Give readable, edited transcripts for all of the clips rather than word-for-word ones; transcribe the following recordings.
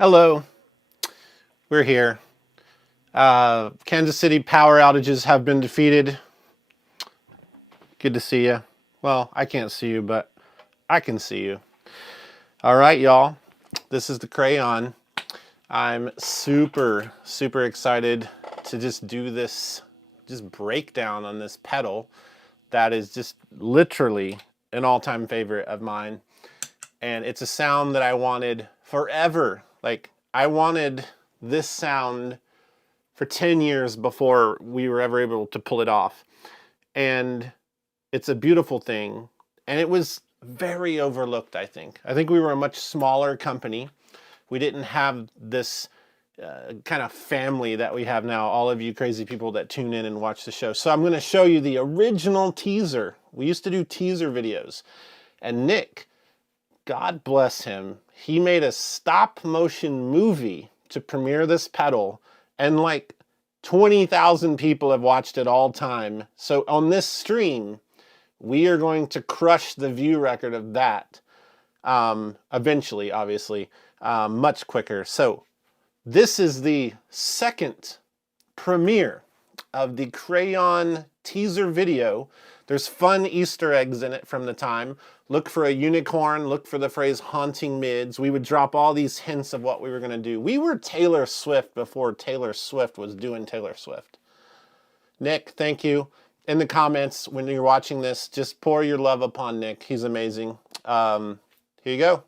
Hello, we're here. Kansas City power outages have been defeated. Good to see you. Well, I can't see you, but I can see you. All right, y'all. This is the Crayon. I'm super excited to just do this, breakdown on this pedal that is just literally an all-time favorite of mine. And it's a sound that I wanted forever. Like, I wanted this sound for 10 years before we were ever able to pull it off. And it's a beautiful thing. And it was very overlooked, I think. I think we were a much smaller company. We didn't have this kind of family that we have now, all of you crazy people that tune in and watch the show. So I'm going to show you the original teaser. We used to do teaser videos. And Nick, God bless him, he made a stop motion movie to premiere this pedal, and like 20,000 people have watched it all time. So on this stream, we are going to crush the view record of that eventually, obviously, much quicker. So this is the second premiere of the Crayon teaser video. There's fun Easter eggs in it from the time. Look for a unicorn, look for the phrase haunting mids. We would drop all these hints of what we were gonna do. We were Taylor Swift before Taylor Swift was doing Taylor Swift. Nick, thank you. In the comments, when you're watching this, just pour your love upon Nick. He's amazing. Here you go.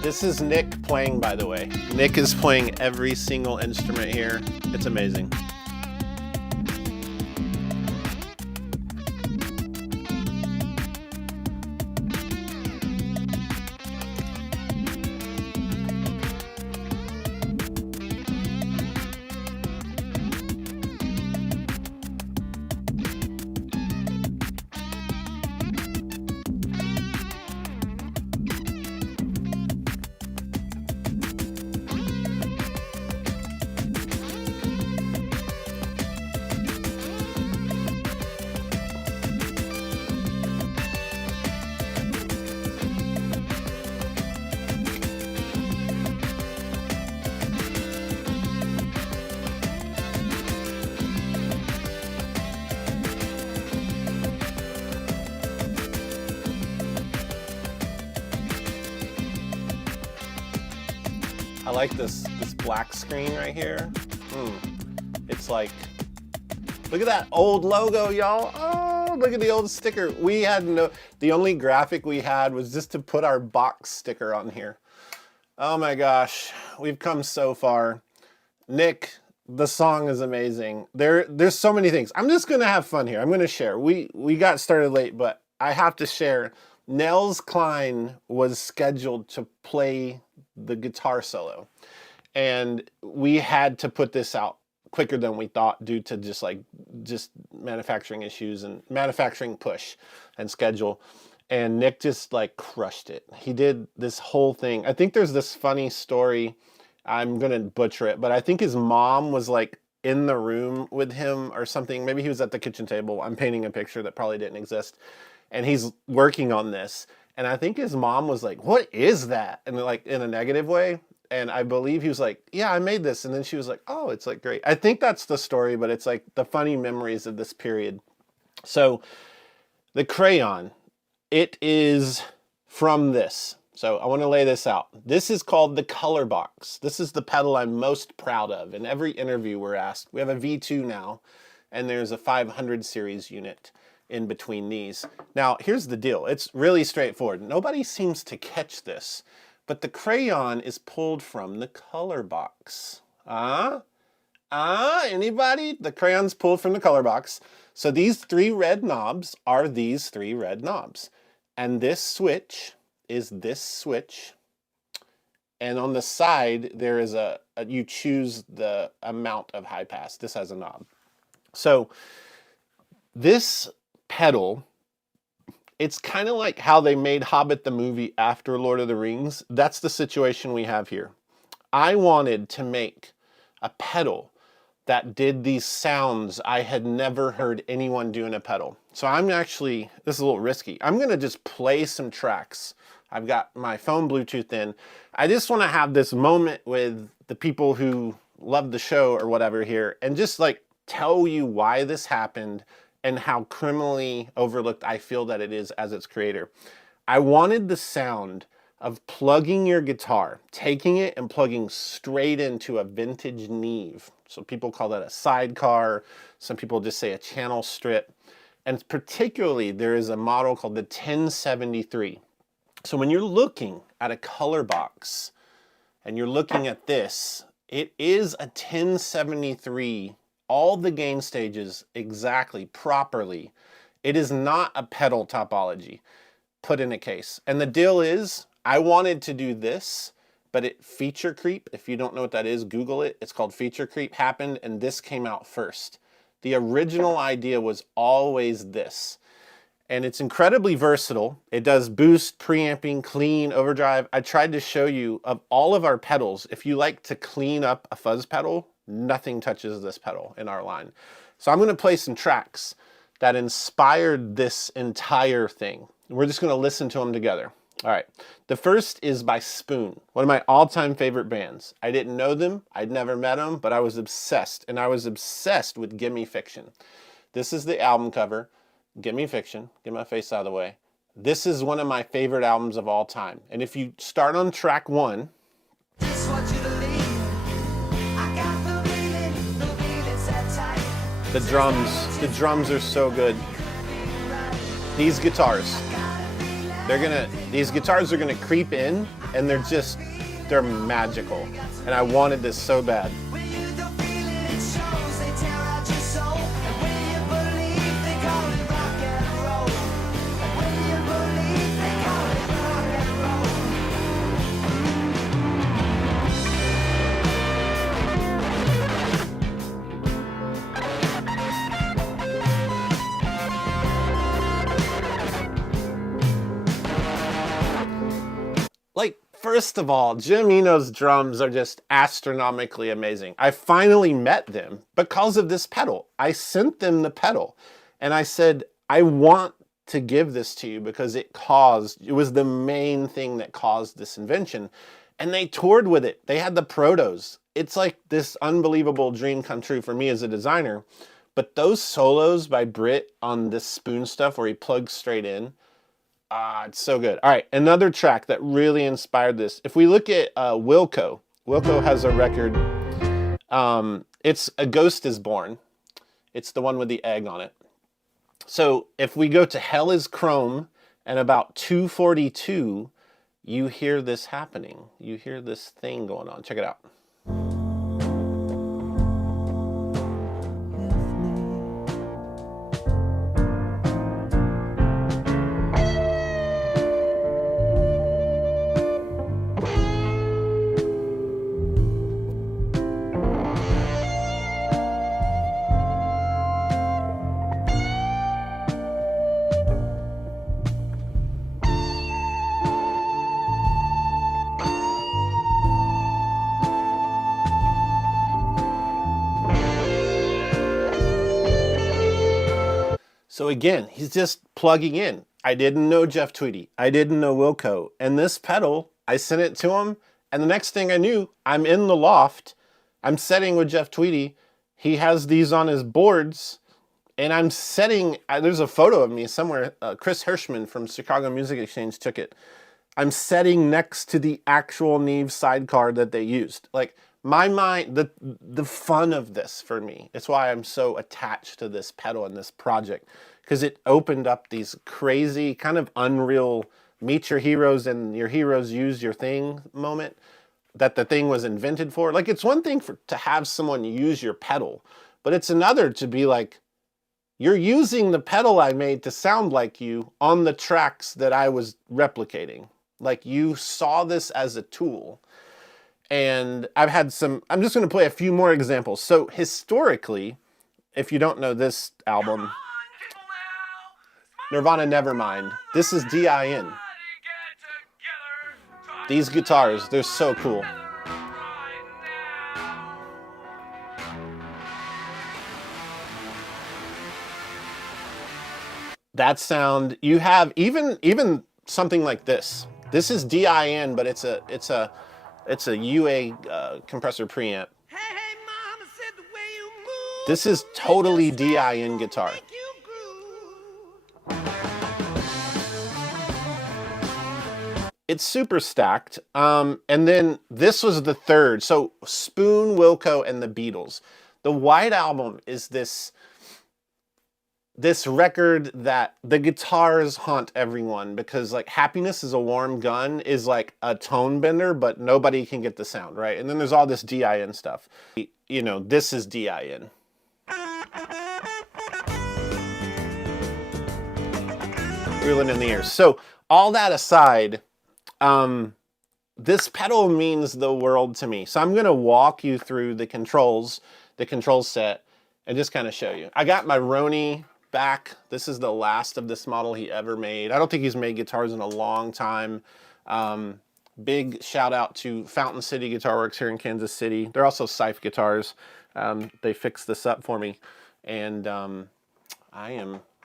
This is Nick playing, by the way. Nick is playing every single instrument here. It's amazing. I like this black screen right here. It's like, look at that old logo, y'all. Oh, look at the old sticker. We had the only graphic we had was just to put our box sticker on here. Oh my gosh, we've come so far. Nick, the song is amazing. There's so many things. I'm just gonna have fun here. I'm gonna share. We got started late, but I have to share. Nels Cline was scheduled to play the guitar solo, and we had to put this out quicker than we thought due to just manufacturing issues and manufacturing push and schedule. and Nick just like crushed it. He did this whole thing. I think there's this funny story. I'm gonna butcher it, but I think his mom was like in the room with him or something. Maybe he was at the kitchen table. I'm painting a picture that probably didn't exist. And he's working on this. And I think his mom was like, "What is that?" And like in a negative way. And I believe he was like, "Yeah, I made this." And then she was like, "Oh, it's like great." I think that's the story, but it's like the funny memories of this period. So the Crayon, it is from this. So I want to lay this out. This is called the color box. This is the pedal I'm most proud of. In every interview we're asked, we have a V2 now, and there's a 500 series unit in between these. Now, here's the deal. It's really straightforward. Nobody seems to catch this, but the Crayon is pulled from the color box. Anybody? The Crayon's pulled from the color box. So these 3 red knobs are these 3 red knobs. And this switch is this switch. And on the side, there is you choose the amount of high pass. This has a knob. So this pedal, it's kind of like how they made Hobbit the movie after Lord of the Rings. That's the situation we have here. I wanted to make a pedal that did these sounds I had never heard anyone do in a pedal. So I'm actually, this is a little risky. I'm gonna just play some tracks. I've got my phone Bluetooth in. I just wanna have this moment with the people who love the show or whatever here and just like tell you why this happened and how criminally overlooked I feel that it is as its creator. I wanted the sound of plugging your guitar, taking it and plugging straight into a vintage Neve. So people call that a sidecar. Some people just say a channel strip. And particularly there is a model called the 1073. So when you're looking at a color box and you're looking at this, it is a 1073, all the gain stages exactly, properly. It is not a pedal topology put in a case. And the deal is, I wanted to do this, but it feature creep, if you don't know what that is, Google it. It's called feature creep, happened, and this came out first. The original idea was always this. And it's incredibly versatile. It does boost, preamping, clean, overdrive. I tried to show you of all of our pedals, if you like to clean up a fuzz pedal, nothing touches this pedal in our line. So I'm gonna play some tracks that inspired this entire thing. We're just gonna listen to them together. All right, the first is by Spoon, one of my all-time favorite bands. I didn't know them, I'd never met them, but I was obsessed, and I was obsessed with Gimme Fiction. This is the album cover, Gimme Fiction, get my face out of the way. This is one of my favorite albums of all time. And if you start on track 1, the drums are so good. These guitars, these guitars are gonna creep in and they're magical. And I wanted this so bad. Like, first of all, Jim Eno's drums are just astronomically amazing. I finally met them because of this pedal. I sent them the pedal and I said, I want to give this to you because it was the main thing that caused this invention. And they toured with it. They had the protos. It's like this unbelievable dream come true for me as a designer. But those solos by Britt on this Spoon stuff where he plugs straight in, it's so good. All right, another track that really inspired this. If we look at Wilco has a record. It's A Ghost Is Born. It's the one with the egg on it. So if we go to Hell is Chrome and about 242, you hear this happening. You hear this thing going on. Check it out. So again, he's just plugging in. I didn't know Jeff Tweedy. I didn't know Wilco. And this pedal, I sent it to him. And the next thing I knew, I'm in the loft. I'm setting with Jeff Tweedy. He has these on his boards. And I'm setting, there's a photo of me somewhere. Chris Hirschman from Chicago Music Exchange took it. I'm setting next to the actual Neve sidecar that they used. Like, my mind, the fun of this for me, it's why I'm so attached to this pedal and this project, because it opened up these crazy, kind of unreal, meet your heroes and your heroes use your thing moment that the thing was invented for. Like, it's one thing to have someone use your pedal, but it's another to be like, you're using the pedal I made to sound like you on the tracks that I was replicating. Like, you saw this as a tool. And I've had some, I'm just going to play a few more examples. So historically, if you don't know this album, Nirvana Nevermind, this is DIN. These guitars, they're so cool. That sound, you have even something like this. This is DIN, but it's a UA compressor preamp. This is totally DIN guitar. It's super stacked. And then this was the third. So Spoon, Wilco, and the Beatles. The White Album is this record that the guitars haunt everyone, because like Happiness is a Warm Gun is like a tone bender, but nobody can get the sound, right? And then there's all this DIN stuff. You know, this is DIN. Reeling in the ears. So all that aside, this pedal means the world to me. So I'm gonna walk you through the control set, and just kind of show you. I got my Roni back. This is the last of this model he ever made. I don't think he's made guitars in a long time. Big shout out to Fountain City Guitar Works here in Kansas City. They're also Scythe guitars. They fixed this up for me, and I'm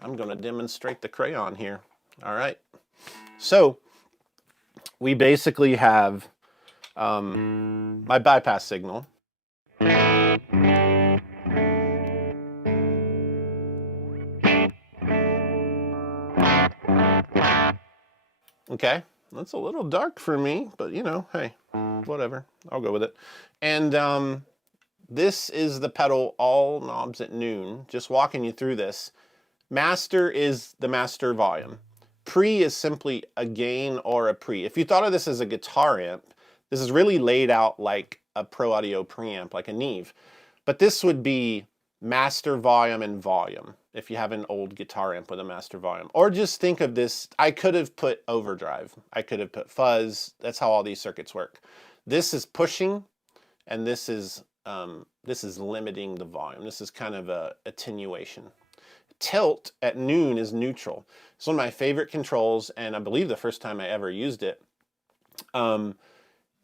going to demonstrate the Crayon here. All right. So we basically have my bypass signal. Okay, that's a little dark for me, but you know, hey, whatever, I'll go with it. And this is the pedal, all knobs at noon, just walking you through this. Master is the master volume. Pre is simply a gain or a pre. If you thought of this as a guitar amp, this is really laid out like a Pro Audio preamp, like a Neve. But this would be master volume and volume if you have an old guitar amp with a master volume. Or just think of this, I could have put Overdrive, I could have put Fuzz. That's how all these circuits work. This is pushing, and this is limiting the volume. This is kind of a attenuation. Tilt at noon is neutral. It's one of my favorite controls, and I believe the first time I ever used it.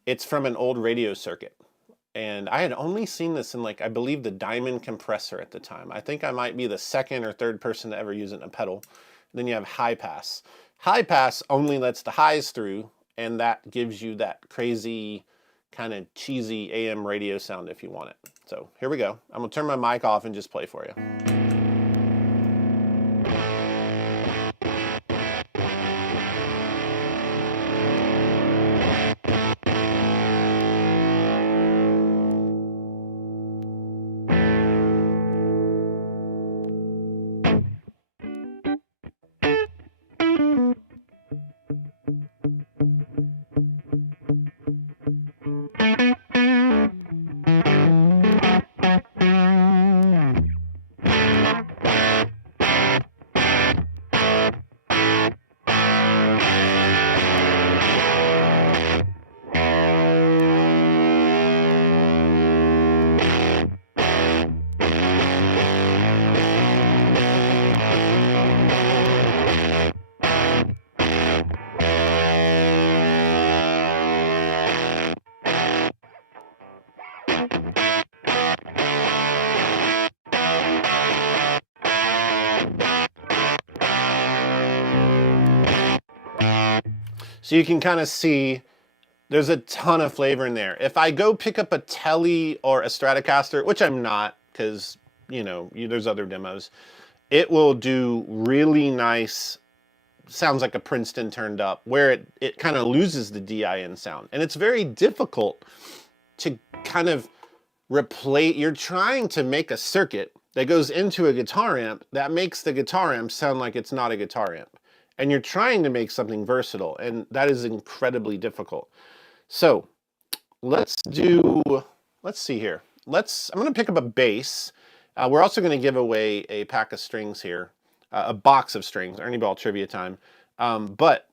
It's from an old radio circuit. And I had only seen this in, like, I believe the Diamond compressor at the time. I think I might be the second or third person to ever use it in a pedal. Then you have high pass. High pass only lets the highs through, and that gives you that crazy, kind of cheesy AM radio sound if you want it. So here we go. I'm gonna turn my mic off and just play for you. So you can kind of see there's a ton of flavor in there. If I go pick up a Tele or a Stratocaster, which I'm not, because, you know, there's other demos, it will do really nice, sounds like a Princeton turned up, where it kind of loses the DIN sound. And it's very difficult to kind of replace, you're trying to make a circuit that goes into a guitar amp that makes the guitar amp sound like it's not a guitar amp. And you're trying to make something versatile, and that is incredibly difficult. So let's see here. I'm gonna pick up a bass. We're also gonna give away a pack of strings here, a box of strings, Ernie Ball trivia time. But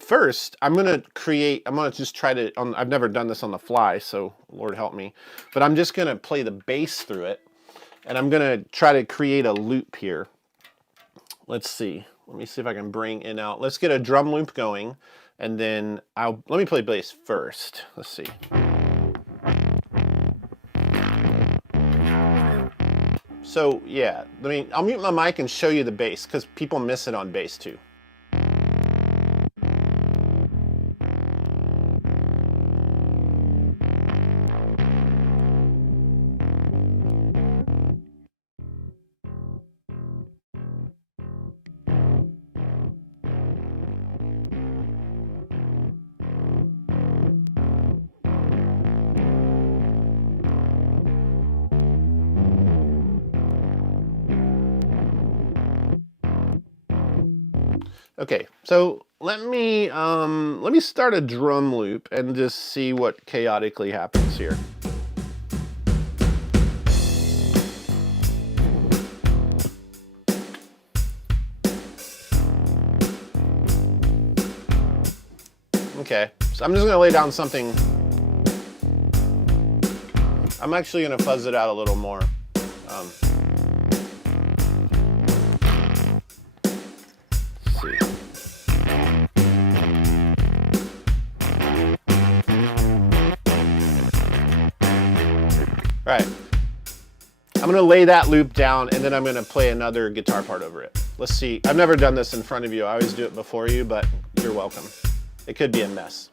first, I'm gonna just try to, I've never done this on the fly, so Lord help me. But I'm just gonna play the bass through it, and I'm gonna try to create a loop here. Let's see. Let me see if I can bring in out. Let's get a drum loop going, and then let me play bass first. Let's see. So yeah, I'll mute my mic and show you the bass, because people miss it on bass too. Okay, so let me start a drum loop and just see what chaotically happens here. Okay, so I'm just gonna lay down something. I'm actually gonna fuzz it out a little more. All right, I'm gonna lay that loop down, and then I'm gonna play another guitar part over it. Let's see, I've never done this in front of you. I always do it before you, but you're welcome. It could be a mess.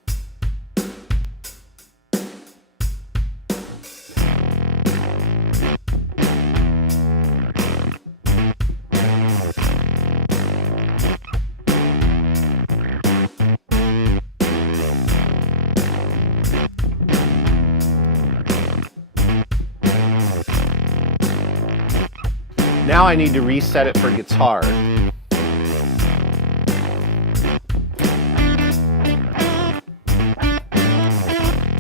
Now I need to reset it for guitar.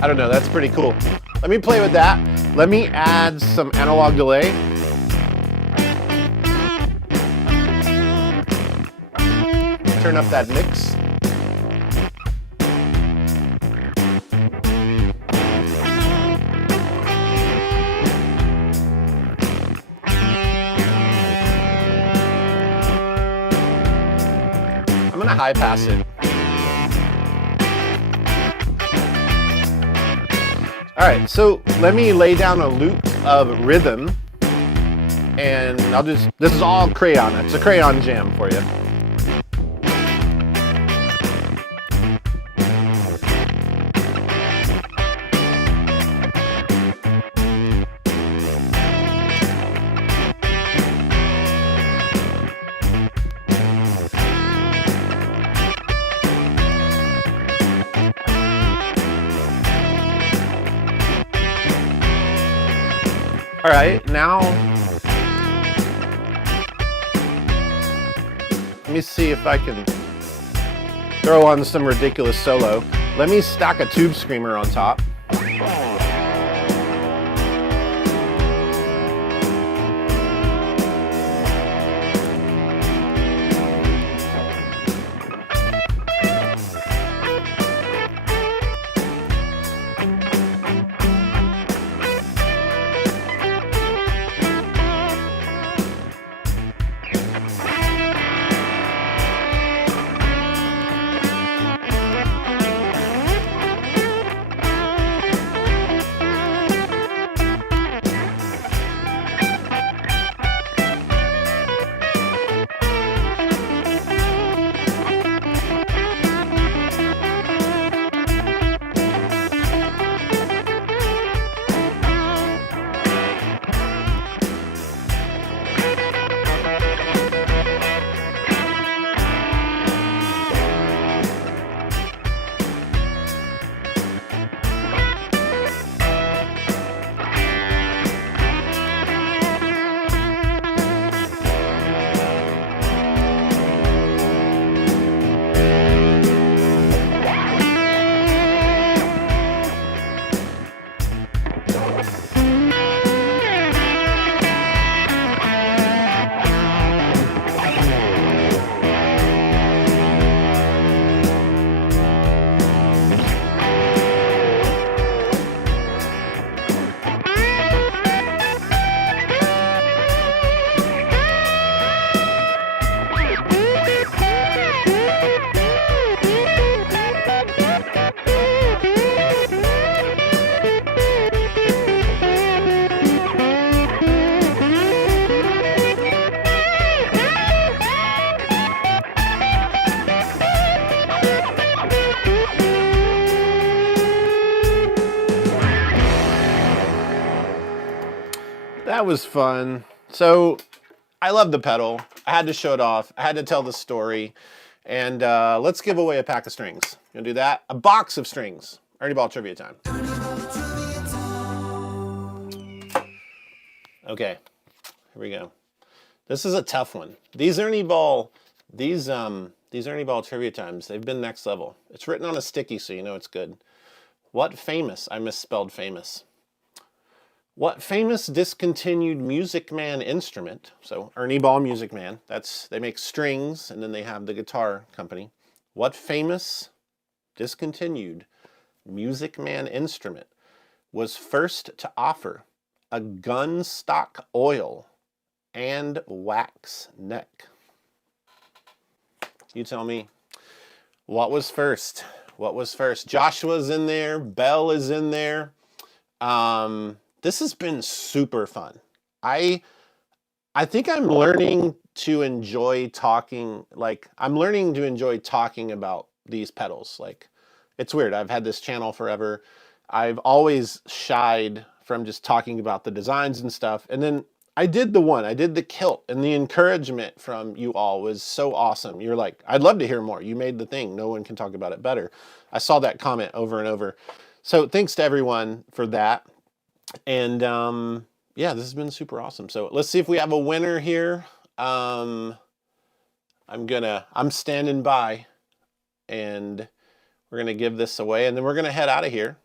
I don't know, that's pretty cool. Let me play with that. Let me add some analog delay. Turn up that mix. I'm gonna high pass it. All right, so let me lay down a loop of rhythm, and this is all Crayon. It's a Crayon jam for you. All right, now let me see if I can throw on some ridiculous solo. Let me stack a tube screamer on top. That was fun. So I love the pedal. I had to show it off. I had to tell the story. And let's give away a pack of strings. You wanna do that? A box of strings. Ernie Ball trivia time. Okay, here we go. This is a tough one. These Ernie Ball trivia times, they've been next level. It's written on a sticky, so you know it's good. What famous, I misspelled famous. What famous discontinued Music Man instrument, so Ernie Ball Music Man, they make strings and then they have the guitar company. What famous discontinued Music Man instrument was first to offer a gun stock oil and wax neck? You tell me. What was first? What was first? Joshua's in there. Belle is in there. This has been super fun. I think I'm learning to enjoy talking. Like, I'm learning to enjoy talking about these pedals. Like, it's weird. I've had this channel forever. I've always shied from just talking about the designs and stuff. And then I did the kilt, and the encouragement from you all was so awesome. You're like, I'd love to hear more. You made the thing. No one can talk about it better. I saw that comment over and over. So thanks to everyone for that. And yeah, this has been super awesome. So let's see if we have a winner here. I'm standing by, and we're gonna give this away, and then we're gonna head out of here.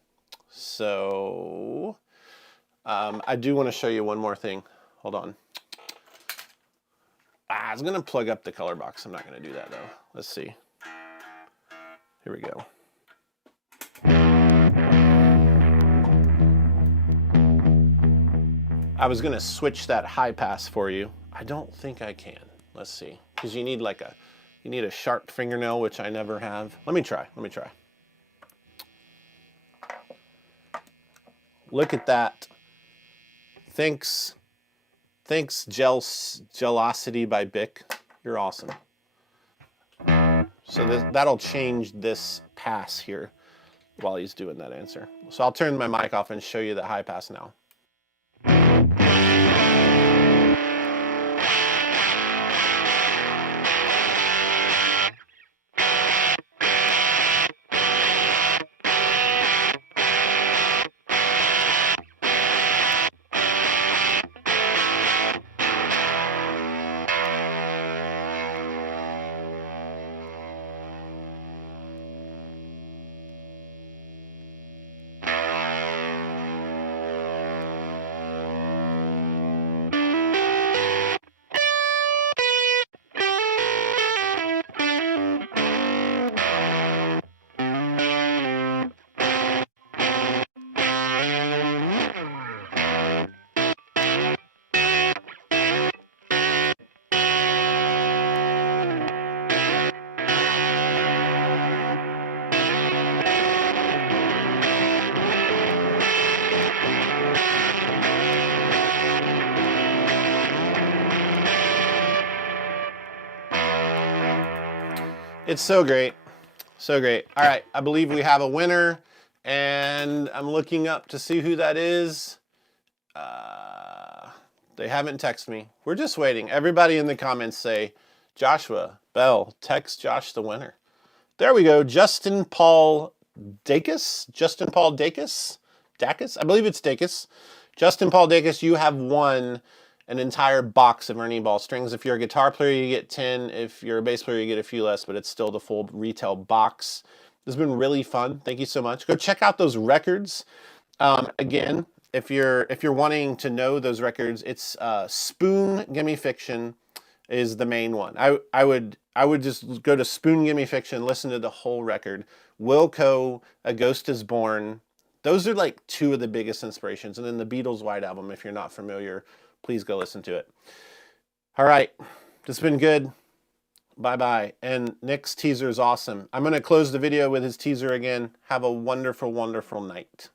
So I do want to show you one more thing. Hold on. I was gonna plug up the color box. I'm not gonna do that though. Let's see. Here we go. I was gonna switch that high pass for you. I don't think I can. Let's see, because you need a sharp fingernail, which I never have. Let me try. Look at that. Thanks, Gelosity by Bic. You're awesome. So that'll change this pass here while he's doing that answer. So I'll turn my mic off and show you the high pass now. It's so great. So great. All right, I believe we have a winner, and I'm looking up to see who that is. They haven't texted me. We're just waiting. Everybody in the comments say, Joshua, Bell, text Josh the winner. There we go. Justin Paul Dacus? Dacus? I believe it's Dacus. Justin Paul Dacus, you have won an entire box of Ernie Ball strings. If you're a guitar player, you get 10. If you're a bass player, you get a few less, but it's still the full retail box. This has been really fun. Thank you so much. Go check out those records. Again, if you're wanting to know those records, it's Spoon Gimme Fiction is the main one. I would just go to Spoon Gimme Fiction, listen to the whole record. Wilco, A Ghost Is Born. Those are like two of the biggest inspirations. And then the Beatles' White Album, if you're not familiar, please go listen to it. All right, this has been good. Bye-bye. And Nick's teaser is awesome. I'm going to close the video with his teaser again. Have a wonderful, wonderful night.